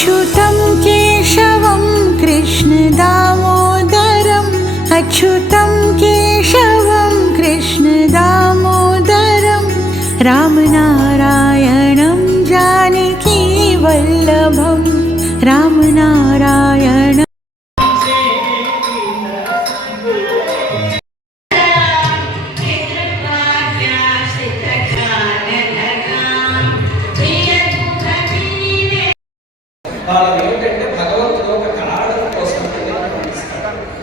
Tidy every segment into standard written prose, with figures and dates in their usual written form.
अच्युतं केशवं कृष्ण दामोदरम् अच्युतं केशवं कृष्ण दामोदरं रामनारायणं जानकी वल्लभं रामनारायण వాళ్ళకి ఏమిటంటే భగవంతుడు ఒక కారణం కోసం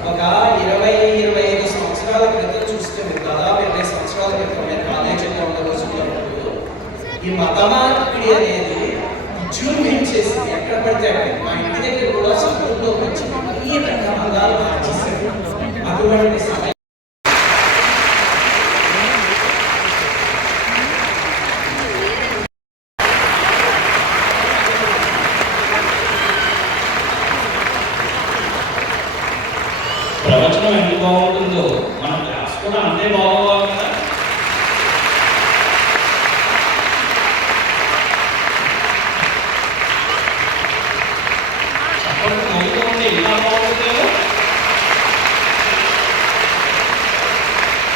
ఒక 20-25 సంవత్సరాల క్రితం చూస్తే మీరు దాదాపు 20 సంవత్సరాల క్రితం నేను కాలేజీలో ఉన్న రోజుల్లో ఈ మత మార్పిడి అనేది విజృంభించేసింది. ఎక్కడ పడితే అక్కడ మా ఇంటి దగ్గర కూడా చదువుల్లో వచ్చి ఈ రకం మతాలు మార్చేశారు. అటువంటి సమయం ప్రవచనం ఎంత బాగుంటుందో మన క్లాస్ కూడా అంతే బాగోవాలి కదా. చెప్పండి, నవ్వుతూ ఉంటే ఇలా బాగుంటుందో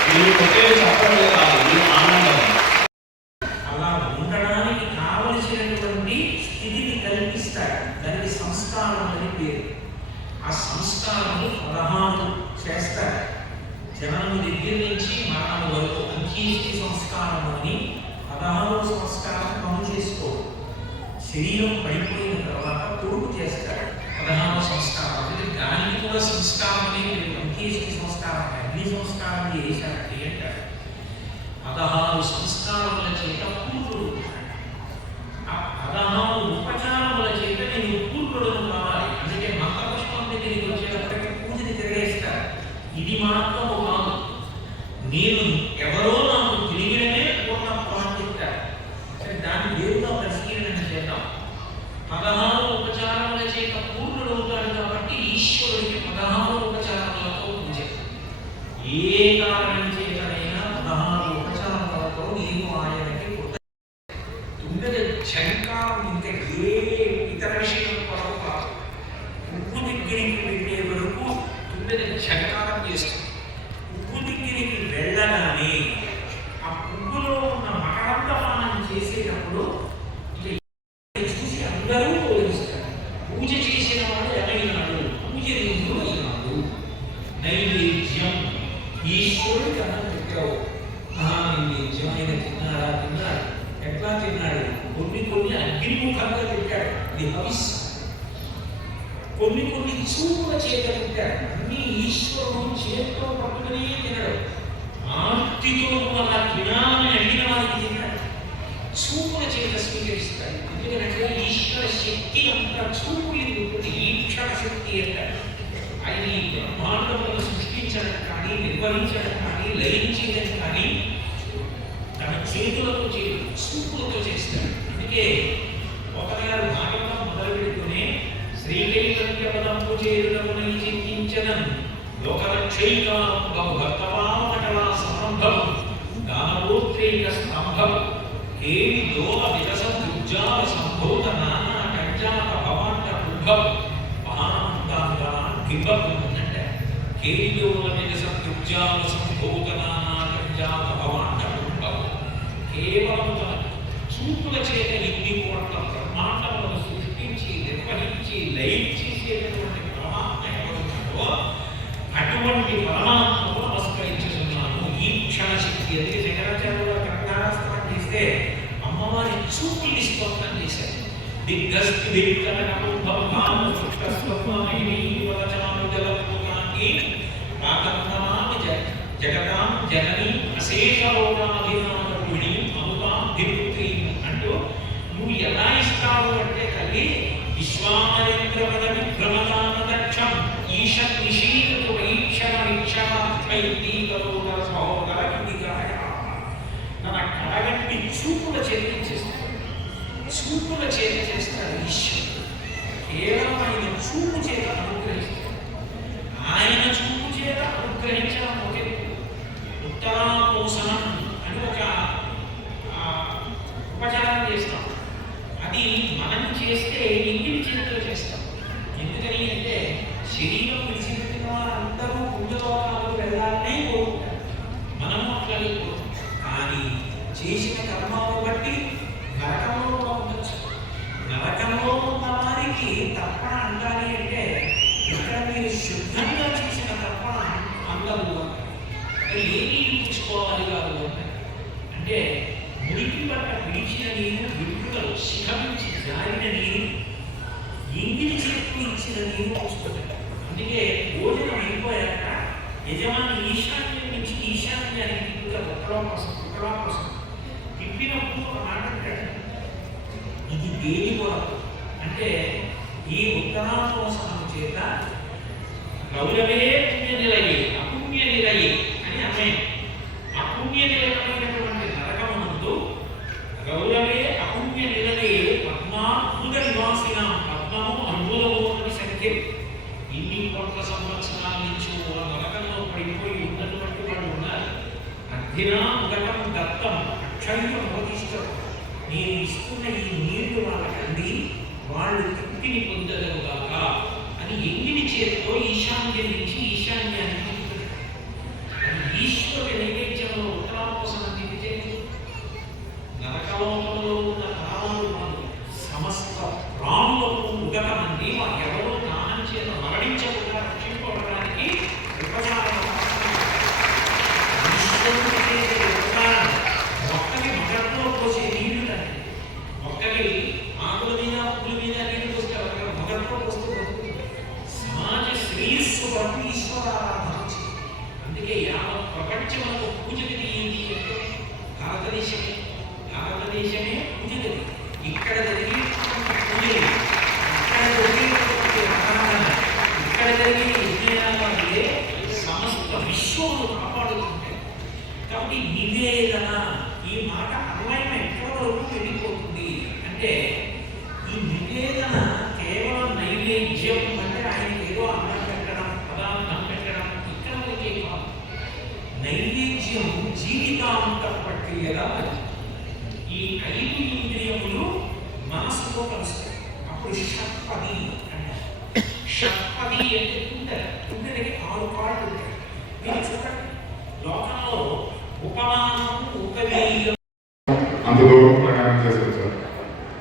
మీరు కొట్టేది చెప్పండి కదా, మీరు ఆనందం. అలా ఉండడానికి కావలసినటువంటి స్థితిని కల్పిస్తాడు. దానికి సంస్కారం అని పేరు. ఆ సంస్కారాన్ని 16 చేస్తారు. జననం దగ్గర నుంచి మరణం వరకు అంత్యేష్టి సంస్కారం అని 16 సంస్కారం పనులు చేసుకోడు. శరీరం పడిపోయిన తర్వాత కొడుకు చేస్తాడు 16 సంస్కారం. దానికి కూడా సంస్కారం అనేది అంత్యేష్టి సంస్కారం, అగ్ని సంస్కారం చేశారంటే అంటారు. 16 సంస్కారముల చేత పూర్వుడు, ఆ 16 ఉపచారముల చేత నేను పూర్వుడును కావాలి. అందుకే మంత్రపుష్పం దగ్గరికి వచ్చేటప్పటికి పూజని తిరగేస్తారు. ఇది మాత్రము కాదు, నేను ఎవరో నాకు తెలియడమే పూర్ణత్వం అని చెప్తారు. దాన్ని దేవుగా పరిశీలన చేద్దాం. 16 ఉపచారముల చేత పూర్ణుడు అవుతాడు కాబట్టి ఈశ్వరుడికి 16 ఉపచారములతో పూజ. ఏ కారణం చేతనైనా 16 ఉపచారములతో నేను ఆయనకి తుంగద శంకారం ఇంకా ఏ ఇతర విషయం కొరకు కాదు. ఉప్పు దగ్గరికి వెళ్ళే వరకు తుంగద శంకారం చేస్తుంది. ఉప్పు దగ్గరికి వెళ్ళగానే ఆ పువ్వులో ఉన్న మకరందపానం చేసేటప్పుడు చూసి అందరూ పోలిస్తారు. పూజ చేసిన వాడు ఎవరైనాడు, పూజ నిండు అయినాడు. నైవేద్యం ఈశ్వరుడికి అన్నం పెట్టావు. నైవేద్యం ఆయన తిన్నాడు. ఎట్లా తిన్నాడు? కొన్ని అగ్నిముఖంగా తింటాడు, ఇది హవిస్. కొన్ని చూపుల చేత తింటాడు. అన్ని ఈశ్వరుడు చేతితో పట్టుకునే తినడు. ఆర్తితో వల్ల తినాలని అడిగిన వారికి తిన్నాడు. చూపుల చేత స్వీకరిస్తాడు. ఎందుకంటే ఈశ్వర శక్తి అంతా చూపు ఉంటుంది. ఈక్షణ శక్తి అంటారు. ఆయన ఈ బ్రహ్మాండములను సృష్టించడం కానీ, నిర్వహించడం కానీ, లయించడం కానీ తన చేతులతో చేయడు, చూపులతో చేస్తాడు. అందుకే ఒకగారు భాగవతం మొదలు పెడుతూనే శ్రీకైకల్యపదంపు చేరుటమునై చింతించదం లోకరక్షైకాం బహుభక్తవామకటలా సంరంభం దానవోత్రేక స్తంభం కేవి దోల వికసం దుర్జాల సంభూత నానా కంజాత భవాండ కుంభం మహానందాంగా కింబం అంటే కేవి దోల వికసం దుర్జాల సంభూత నానా కంజాత భవాండ కుంభం. కేవలం తన చూపుల చేత ఇన్ని కోట్ల బ్రహ్మాండములను సృష్టించి నిర్వహించి లయించేసేటటువంటి పరమాత్మ ఎవరున్నాడో అటువంటి పరమాత్మకు నమస్కరించుతున్నాను. ఈ క్షణ శక్తి అది శంకరాచార్యుల కర్ణారాస్తవం చేస్తే అమ్మవారి చూపుల్ని స్తోత్రం చేశారు. దిగ్గస్తి జగతాం జనని అశేషలోకాభిమానరూపిణి అమృతాం ధిపుత్రి అంటూ నువ్వు ఎలా ఇస్తావు అంటే తల్లి విశ్వామరేంద్ర పద విభ్రమదానదక్షం ఈషత్ నిషీదతు వైక్షణ విక్షణాత్మైతీకరోదర సహోదర వినిగాయ. మన కడగంటి చూపుల చేతి చేస్తాడు. చూపుల చేతి చేస్తాడు ఈశ్వరుడు. కేవలం ఆయన చూపు చేత అనుగ్రహిస్తాడు. ఆయన చూపు చేత అనుగ్రహించడం ఒకే ఉత్తరాపోసనం అని ఒక ఉపచారం చేస్తాం. అది మనం చేస్తే ఇంగిలి చేతులు వారందరూ పుణ్యలోకాలకు వెళ్ళాలని కోరుకుంటారు. మనము అట్లనే కోరుకుంటాం. కానీ చేసిన కర్మను బట్టి నరకంలో కూడా ఉండొచ్చు. నరకంలో ఉన్న వారికి తప్పన అంటాలి అంటే ఇక్కడ మీరు శుద్ధంగా చేసిన తప్పన అందరూ ఏమీ తీసుకోవాలి కాదు అంటే మురికి పట్ట పిలిచిన నీరు విడుదలు శిఖరించి జారిన నీరు ఇంగిలి చేతికి ఇచ్చిన నీరు చూసుకుంటారు. అందుకే భోజనం అయిపోయాక యజమాని ఈశాన్యం నుంచి ఈశాన్యానికి తిప్పుతారు. ఒక్కలా కోసం తిప్పినప్పుడు ఒక మాట అంటాడు, ఇది దేని కొరకు అంటే ఈ ఉత్తరాకోసము చేత గౌరవే పుణ్య నిలయే అపుణ్య నిలయే అని అమ్మాయి. అపుణ్య నిలయమైనటువంటి నరకమునందు గౌరవే అపుణ్య నిలయే పద్మాద్భుత నివాసిన పద్మము అనుభవమని సంఖ్య. ఇన్ని కోట్ల సంవత్సరాల నుంచి నరకంలో పడిపోయి ఉన్నటువంటి వాళ్ళు ఉన్నారు. అర్ధినా ఉదకం దత్తం అక్షయం ప్రతిష్టం. నేను ఇస్తున్న ఈ నీళ్లు వాళ్ళకండి వాళ్ళు తృప్తిని పొందగలుగాక అని ఎంగిలి చేతితో ఈశాన్యం నుంచి ఈశాన్యానికి అది ఈశ్వరుడి నైవేద్యంలో ఉత్తరాల కోసం అందించే నరకలోకంలో ఉన్న ప్రాణులు సమస్త ప్రాణులకు ఉదకమంది ఎవరో దానం చేత మరణించకుండా రక్షింపబడడానికి ఉపచారం మొక్కకి మొదట్లో పోసే నీళ్లు కంటే మొక్కకి ఆకుల మీద పువ్వుల మీద నీళ్లు పోస్తే మొదట్లో పోస్తే సమాజ శ్రేయస్సు వరకు ఈశ్వరారాధన. అందుకే యావత్ ప్రపంచంలో పూజ గది ఏంటి అంటే భారతదేశమే. భారతదేశమే పూజ గది. ఇక్కడ జరిగే పూజలు, ఇక్కడ జరిగేటువంటి ఆరాధన, ఇక్కడ జరిగే యజ్ఞయాగాలే సమస్త విశ్వమును కాపాడుతుంటాయి. కాబట్టి నివేదన ఈ మాట అన్వయం ఎక్కడ వరకు వెళ్ళిపోతుంది అంటే ఈ నివేదన కేవలం నైవేద్యం అంటే ఆయనకి ఏదో అన్నం పెట్టడం పదార్థం పెట్టడం ఇక్కడ వరకే కాదు. నైవేద్యం జీవితాంత ప్రక్రియగా ఈ 5 ఇంద్రియములు మనసులో కలుస్తాయి. అప్పుడు షట్పది అంటారు. షట్పది అంటే కుండలకి 6 కాళ్ళు ఉంటాయి. మీరు చూడండి లోకంలో ఉపమానం ఉపవేయం అంత దూరం ప్రయాణం చేసి వచ్చారు.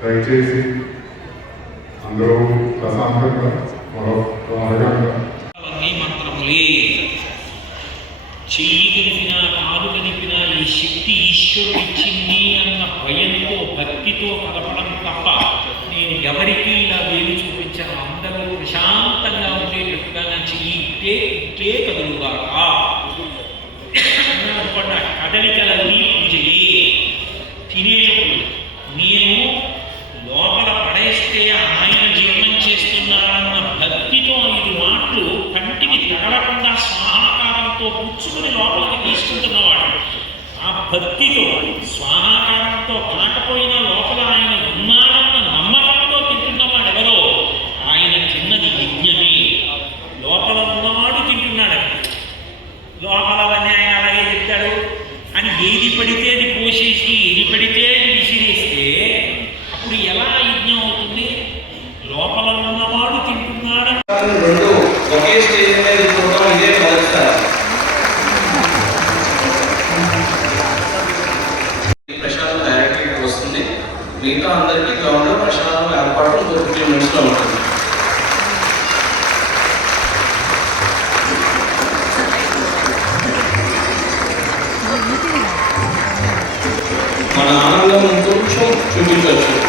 దయచేసి అందరూ ప్రశాంతంగా మరొక అరగంట మంత్రములే. చెయ్యి కలిపినా కాలు కలిపినా ఈ శక్తి ఈశ్వరుడు ఇచ్చింది అన్న భయంతో భక్తితో కలపడం తప్ప నేను ఎవరికి ఇలా వేలు చూపించాను. అందరూ ప్రశాంతంగా ఉండేటట్టుగా నా చెయ్యి ఇట్టే కదులుగాక అనుకున్న కదలికలన్నీ పూజయే. తినేటప్పుడు నేను లోపల పడేస్తే ఆయన జీవనం చేస్తున్నారన్న భక్తితో 5 మాటలు కంటికి తగలకుండా స్వాహాకారంతో పుచ్చుకుని లోపలికి తీసుకుంటున్నవాడు. ఆ భక్తితో స్వాహాకారంతో కాకపోయినా లోపల ఆయన ఉన్నాడన్న నమ్మకంతో తింటున్నవాడు ఎవరో ఆయన తిన్నది యజ్ఞమే. లోపల ఉన్నవాడు తింటున్నాడు. లోపలవన్నీ ఆయన అలాగే చెప్తాడు అని ఏది పడితే అది పోసేసి ఏది పడితే అది విసిరేస్తే అప్పుడు ఎలా యజ్ఞం అవుతుంది? లోపల ఉన్నవాడు తింటున్నాడు. రెండు ఒకే స్టేజ్ మీద చూడటం ఇదే మొదటిసారి. ప్రసాదం డైరెక్ట్గా వస్తుంది. మిగతా అందరికీ గ్రౌండ్లో ప్రసాదం ఏర్పాటు 15 నిమిషాలు ఉంటుంది. మన ఆనందం కొంచెం చూపించవచ్చు.